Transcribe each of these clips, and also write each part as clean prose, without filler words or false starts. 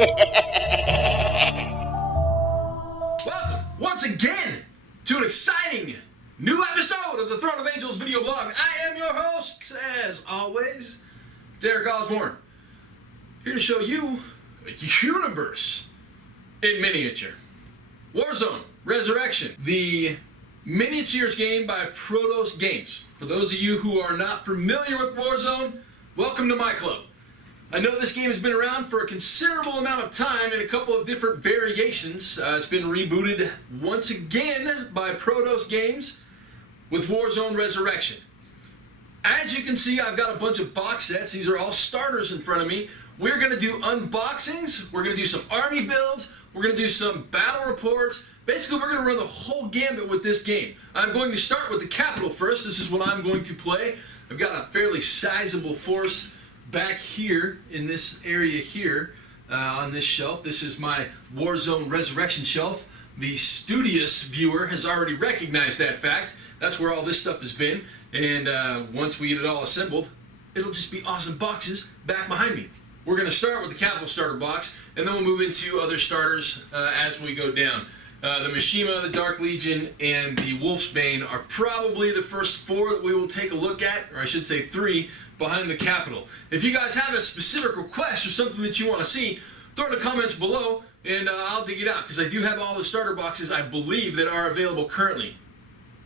Welcome once again to an exciting new episode of the Throne of Angels video blog. I am your host, as always, Derek Osborne, here to show you a universe in miniature. WarZone Resurrection, the miniatures game by Prodos Games. For those of you who are not familiar with WarZone, welcome to my club. I know this game has been around for a considerable amount of time in a couple of different variations. It's been rebooted once again by Prodos Games with WarZone Resurrection. As you can see, I've got a bunch of box sets. These are all starters in front of me. We're going to do unboxings. We're going to do some army builds. We're going to do some battle reports. Basically, we're going to run the whole gambit with this game. I'm going to start with the capital first. This is what I'm going to play. I've got a fairly sizable force back here in this area here on this shelf. This is my WarZone Resurrection shelf. The studious viewer has already recognized that fact. That's where all this stuff has been. And once we get it all assembled, it'll just be awesome boxes back behind me. We're going to start with the capital starter box, and then we'll move into other starters as we go down. The Mishima, the Dark Legion, and the Wolfsbane are probably the first four that we will take a look at, or I should say three, behind the capital. If you guys have a specific request or something that you want to see, throw it in the comments below, and I'll dig it out, because I do have all the starter boxes, I believe, that are available currently.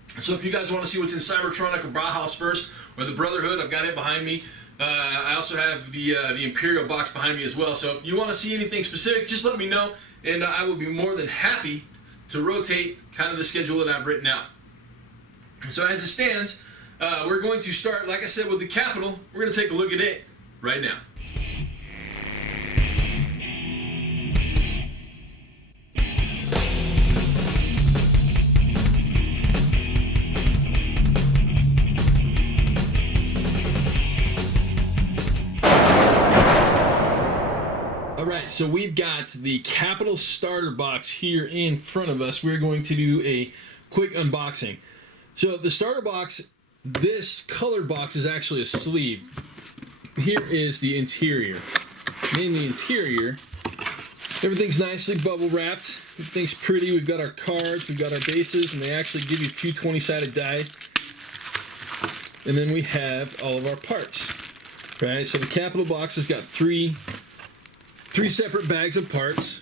So if you guys want to see what's in Cybertronic or Bauhaus first, or the Brotherhood, I've got it behind me. I also have the Imperial box behind me as well. So if you want to see anything specific, just let me know, and I will be more than happy to rotate kind of the schedule that I've written out. So as it stands, we're going to start, like I said, with the capital. We're going to take a look at it right now. Alright, so we've got the capital starter box here in front of us. We're going to do a quick unboxing. So the starter box, this colored box is actually a sleeve. Here is the interior. And in the interior, everything's nicely bubble wrapped. Everything's pretty. We've got our cards, we've got our bases, and they actually give you two 20-sided die. And then we have all of our parts. Right, so the capital box has got three separate bags of parts,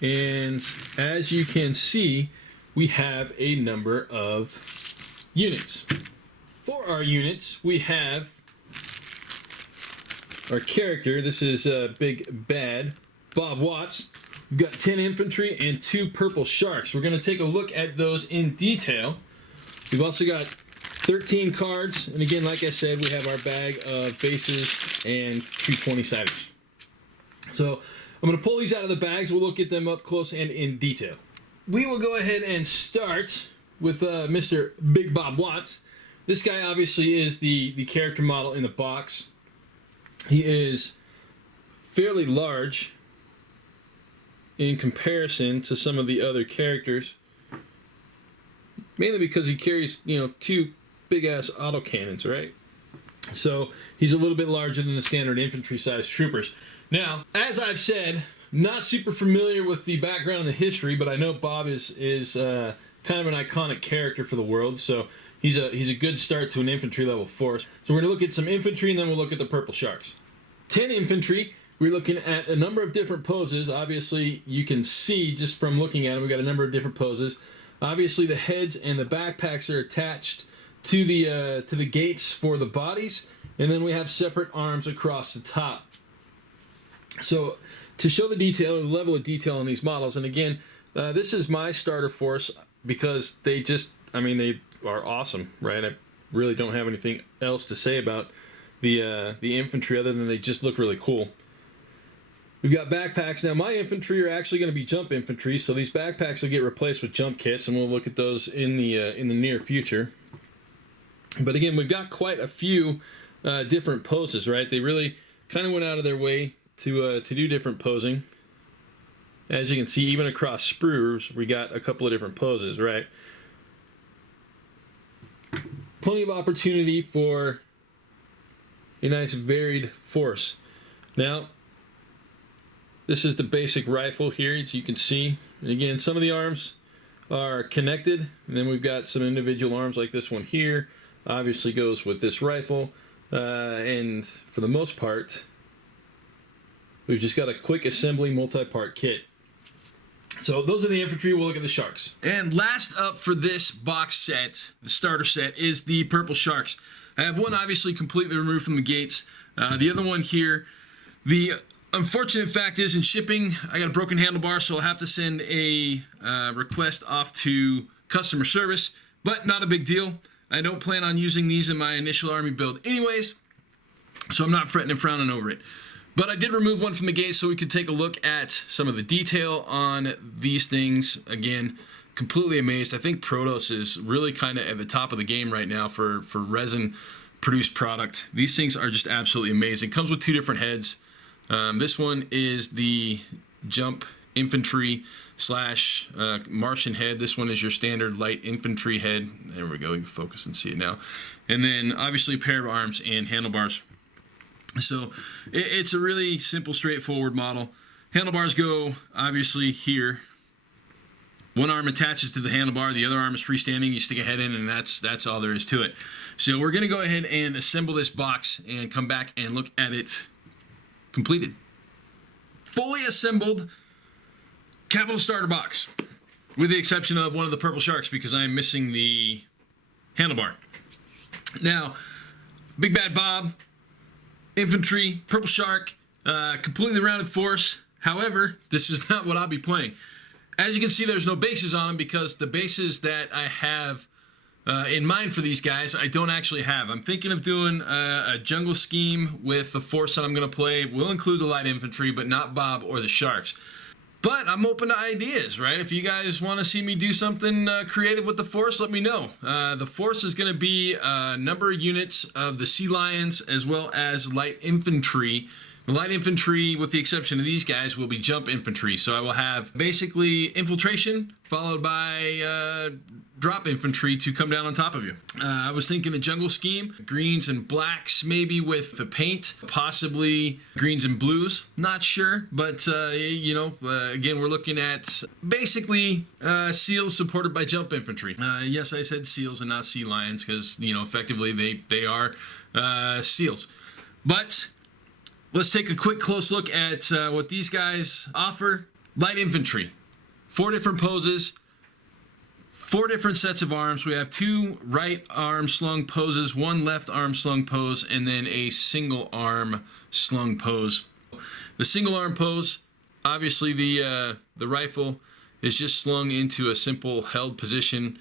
and as you can see, we have a number of units. For our units, we have our character. This is Big Bad Bob Watts. We've got 10 infantry and 2 purple sharks. We're going to take a look at those in detail. We've also got 13 cards, and again, like I said, we have our bag of bases and 2 20-siders. So I'm going to pull these out of the bags. We'll look at them up close and in detail. We will go ahead and start with Mr. Big Bob Watts. This guy obviously is the character model in the box. He is fairly large in comparison to some of the other characters, mainly because he carries, 2 big-ass autocannons, right? So he's a little bit larger than the standard infantry-sized troopers. Now, as I've said, not super familiar with the background and the history, but I know Bob is kind of an iconic character for the world, so he's a good start to an infantry level force. So we're going to look at some infantry, and then we'll look at the purple sharks. 10 infantry. We're looking at a number of different poses. Obviously, you can see just from looking at them, we've got a number of different poses. Obviously, the heads and the backpacks are attached to the gates for the bodies, and then we have separate arms across the top. So to show the detail, or the level of detail on these models, and again, this is my starter force because they are awesome, right? I really don't have anything else to say about the infantry other than they just look really cool. We've got backpacks. Now, my infantry are actually going to be jump infantry, so these backpacks will get replaced with jump kits, and we'll look at those in the near future. But again, we've got quite a few different poses, right? They really kind of went out of their way to do different posing. As you can see, even across sprues, we got a couple of different poses, right? Plenty of opportunity for a nice varied force. Now, This is the basic rifle here, as you can see. And again, some of the arms are connected, and then we've got some individual arms like this one here. Obviously goes with this rifle, and for the most part, we've just got a quick assembly multi-part kit. So those are the infantry. We'll look at the sharks. And last up for this box set, the starter set, is the purple sharks. I have one obviously completely removed from the gates. The other one here, the unfortunate fact is in shipping, I got a broken handlebar, so I'll have to send a request off to customer service, but not a big deal. I don't plan on using these in my initial army build anyways, so I'm not fretting and frowning over it. But I did remove one from the gate so we could take a look at some of the detail on these things. Again, completely amazed. I think Prodos is really kind of at the top of the game right now for resin produced product. These things are just absolutely amazing. Comes with two different heads. This one is the jump infantry slash Martian head. This one is your standard light infantry head. There we go. You can focus and see it now. And then obviously a pair of arms and handlebars. So it's a really simple, straightforward model. Handlebars go obviously here. One arm attaches to the handlebar, the other arm is freestanding. You stick a head in, and that's all there is to it. So we're going to go ahead and assemble this box and come back and look at it completed. Fully assembled capital starter box, with the exception of one of the purple sharks because I am missing the handlebar. Now, Big Bad Bob, infantry, purple shark, completely rounded force. However, this is not what I'll be playing. As you can see, there's no bases on them because the bases that I have in mind for these guys, I don't actually have. I'm thinking of doing a jungle scheme with the force that I'm going to play. We'll include the light infantry, but not Bob or the sharks. But I'm open to ideas, right? If you guys want to see me do something creative with the force, let me know. The force is going to be a number of units of the sea lions as well as light infantry. The light infantry, with the exception of these guys, will be jump infantry. So I will have basically infiltration followed by drop infantry to come down on top of you. I was thinking a jungle scheme, greens and blacks maybe with the paint, possibly greens and blues, not sure, but again, we're looking at basically seals supported by jump infantry. Yes, I said seals and not sea lions because, effectively they are seals. But let's take a quick close look at what these guys offer. Light infantry, 4 different poses, 4 different sets of arms. We have 2 right arm slung poses, 1 left arm slung pose, and then a single arm slung pose. The single arm pose, obviously the rifle is just slung into a simple held position.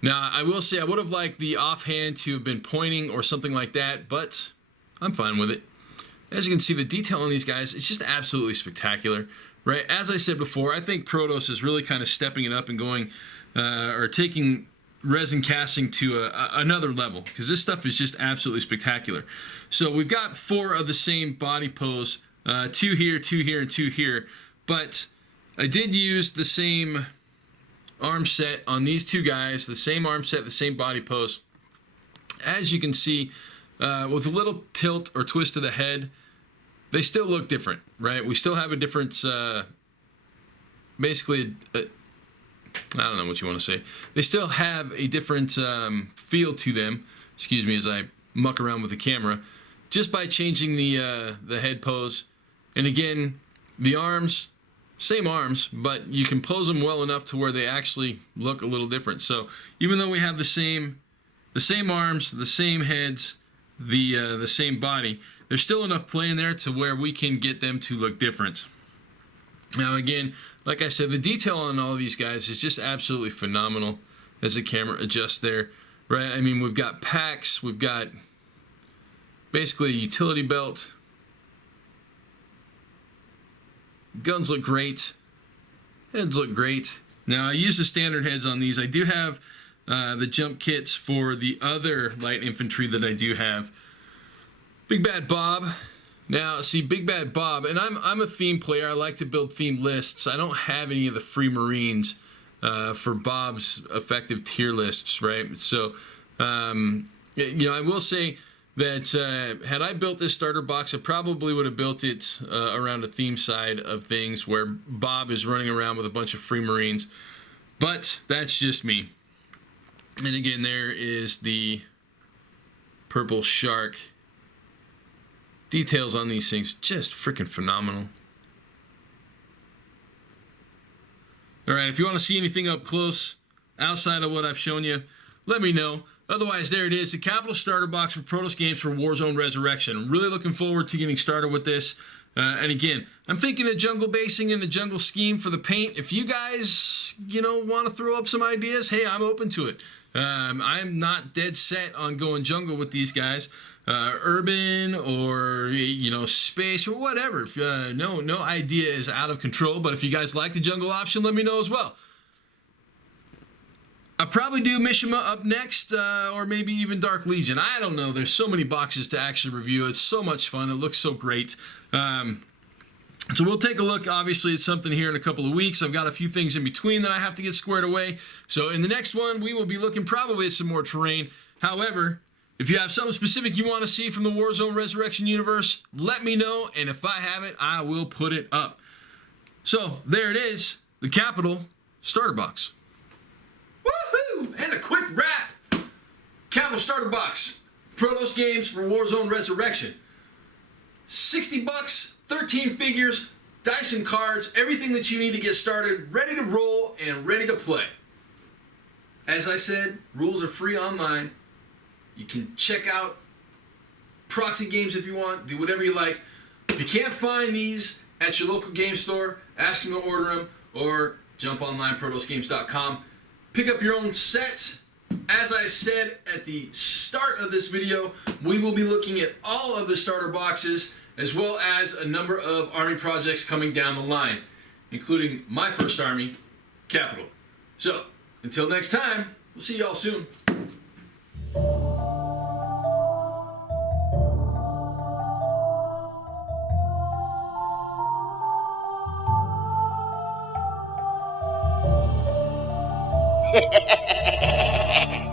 Now, I will say I would have liked the offhand to have been pointing or something like that, but I'm fine with it. As you can see, the detail on these guys, it's just absolutely spectacular, right? As I said before, I think Prodos is really kind of stepping it up and going, or taking resin casting to another level, because this stuff is just absolutely spectacular. So we've got 4 of the same body pose, 2 here, 2 here, and 2 here, but I did use the same arm set on these 2 guys, the same arm set, the same body pose. As you can see, with a little tilt or twist of the head, they still look different, right? We still have a different, basically, I don't know what you want to say. They still have a different feel to them, excuse me as I muck around with the camera, just by changing the head pose. And again, the arms, same arms, but you can pose them well enough to where they actually look a little different. So even though we have the same arms, the same heads, the same body, there's still enough play in there to where we can get them to look different. Now again, like I said, the detail on all of these guys is just absolutely phenomenal as the camera adjusts there, right? I mean, we've got packs, we've got basically a utility belt. Guns look great. Heads look great. Now I use the standard heads on these. I do have the jump kits for the other light infantry that I do have. Big Bad Bob. Now, see, Big Bad Bob, and I'm a theme player. I like to build themed lists. I don't have any of the free Marines for Bob's effective tier lists, right? So, I will say that had I built this starter box, I probably would have built it around a theme side of things where Bob is running around with a bunch of free Marines. But that's just me. And again, there is the purple shark. Details on these things, just freaking phenomenal. All right, if you want to see anything up close outside of what I've shown you, let me know. Otherwise, there it is, the Capital Starter Box for Prodos Games for WarZone Resurrection. I'm really looking forward to getting started with this. And again, I'm thinking of jungle basing and a jungle scheme for the paint. If you guys, want to throw up some ideas, hey, I'm open to it. I'm not dead set on going jungle with these guys. Urban or, space or whatever. If, no idea is out of control, but if you guys like the jungle option, let me know as well. I'll probably do Mishima up next, or maybe even Dark Legion. I don't know. There's so many boxes to actually review. It's so much fun. It looks so great. So we'll take a look. Obviously, it's something here in a couple of weeks. I've got a few things in between that I have to get squared away. So in the next one, we will be looking probably at some more terrain. However, if you have something specific you want to see from the WarZone Resurrection universe, let me know. And if I have it, I will put it up. So there it is. The Capital Starter Box. Woohoo! And a quick wrap. Capital Starter Box. Prodos Games for WarZone Resurrection. $60, 13 figures, dice and cards, everything that you need to get started, ready to roll and ready to play. As I said, rules are free online. You can check out proxy games if you want, do whatever you like. If you can't find these at your local game store, ask them to order them or jump online, prodosgames.com. Pick up your own set. As I said at the start of this video, we will be looking at all of the starter boxes as well as a number of army projects coming down the line, including my first army, Capital. So, until next time, we'll see y'all soon. Ha ha ha ha ha!